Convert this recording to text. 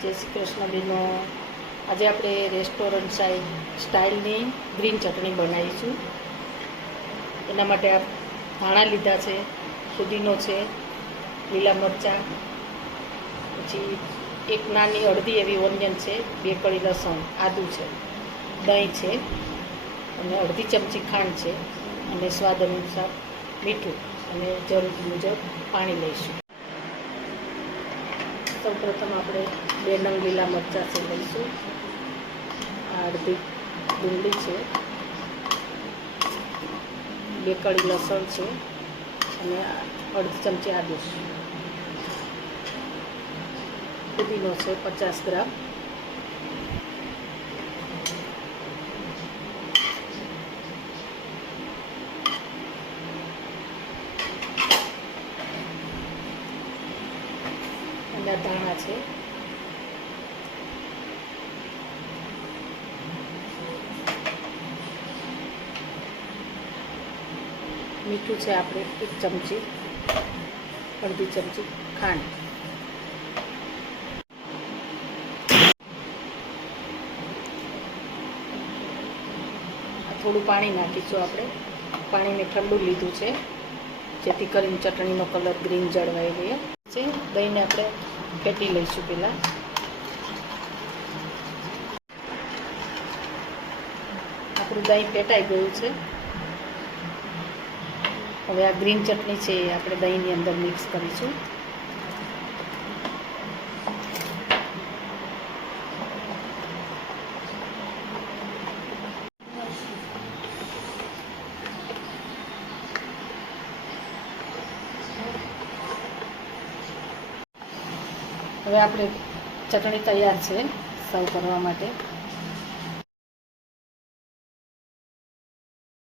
જય શ્રી કૃષ્ણ બેનો. આજે આપણે રેસ્ટોરન્ટ સ્ટાઇલની ગ્રીન ચટણી બનાવીશું. એના માટે આ ધાણા લીધા છે, ફુદીનો છે, લીલા મરચાં, પછી એક નાની અડધી એવી ઓનિયન છે, 2 કળી લસણ, આદું છે, દહીં છે અને અડધી ચમચી ખાંડ છે અને સ્વાદ અનુસાર મીઠું અને જરૂર મુજબ પાણી લઈશું. સૌપ્રથમ આપણે 2 નંગ લીલા મરચાં છે લઈશું. અડધી ડુંગળી છે, 2 કળી લસણ છે અને અડધી ચમચી આદું છે. પુદીનો છે 50 ગ્રામ. અને ધાણા છે. મીઠું છે આપણે 1 ચમચી, અડધી ચમચી ખાંડ. થોડું પાણી નાખીશું આપણે. પાણીને ઠંડુ લીધું છે જેથી કરીને ચટણીનો કલર ગ્રીન જળવાઈ રહે છે. દહીંને આપણે ફેટી લઈશું પહેલાં. આપણું દહીં ફેટાઈ ગયું છે. હવે આ ગ્રીન ચટણી છે એ આપણે દહીંની અંદર મિક્સ કરીશું. હવે આપણે ચટણી તૈયાર છે સર્વ કરવા માટે.